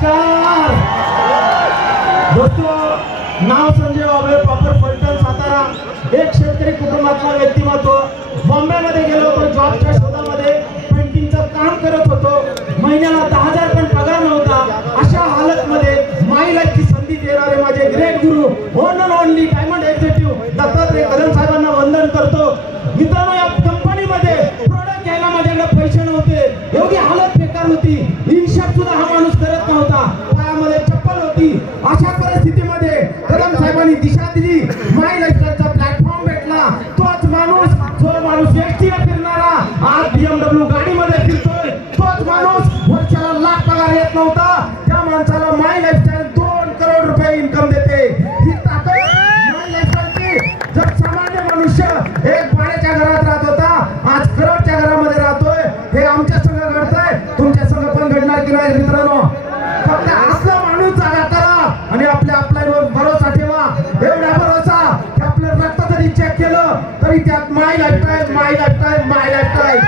नमस्कार दोस्तों, नाव संजय वाबळे, प्रॉपर फलटण सातारा. एक शेतकरी कुटुंबातला व्यक्तिमत्व. बॉम्बेमध्ये गेलो होतो जॉबच्या शोधामध्ये, पेंटिंगचं काम करत होतो. महिन्याला 10,000 पण पगार नव्हता. अशा हालतमध्ये माय लाईफची संधी देणारे माझे great Guru, one and only diamond executive Dattatray Kadam साहेबांना वंदन करतो. मित्रांनो, या कंपनीमध्ये प्रोडक्ट घ्यायला माझ्याकडे पैसे नव्हते. एवढी हालत बेकार होती. इन्शॉट सुद्धा हा माणूस करत नव्हता. पायामध्ये चप्पल होती. अशा परिस्थितीमध्ये कदम साहेबांनी दिशा दिली. माय लाईफचा प्लॅटफॉर्म भेटला. तोच माणूस, जो माणूस एसटीला फिरणारा आज BMW गाडीमध्ये फिरतोय. तोच माणूस वर्षाला लाख पगार येत नव्हता. त्या माणसाला माय लाईफस्टाईल 2 करोड रुपये इन्कम देते. ही ताकद माय लाईफस्टाईलची. जर सामान्य मनुष्य एक पाण्याच्या घरात राहत होता, आज करोडच्या घरामध्ये राहतोय. हे आमच्या संघ घडतंय, तुमच्या संघ पण घडणार की नाही मित्रांनो? फक्त असला माणूस जागा करा आणि आपल्या भरोसा ठेवा. एवढा भरोसा की आपलं रक्त जरी चेक केलं तरी त्यात माय लाईफस्टाईल, माय लाईफस्टाईल, माय लाईफस्टाईल.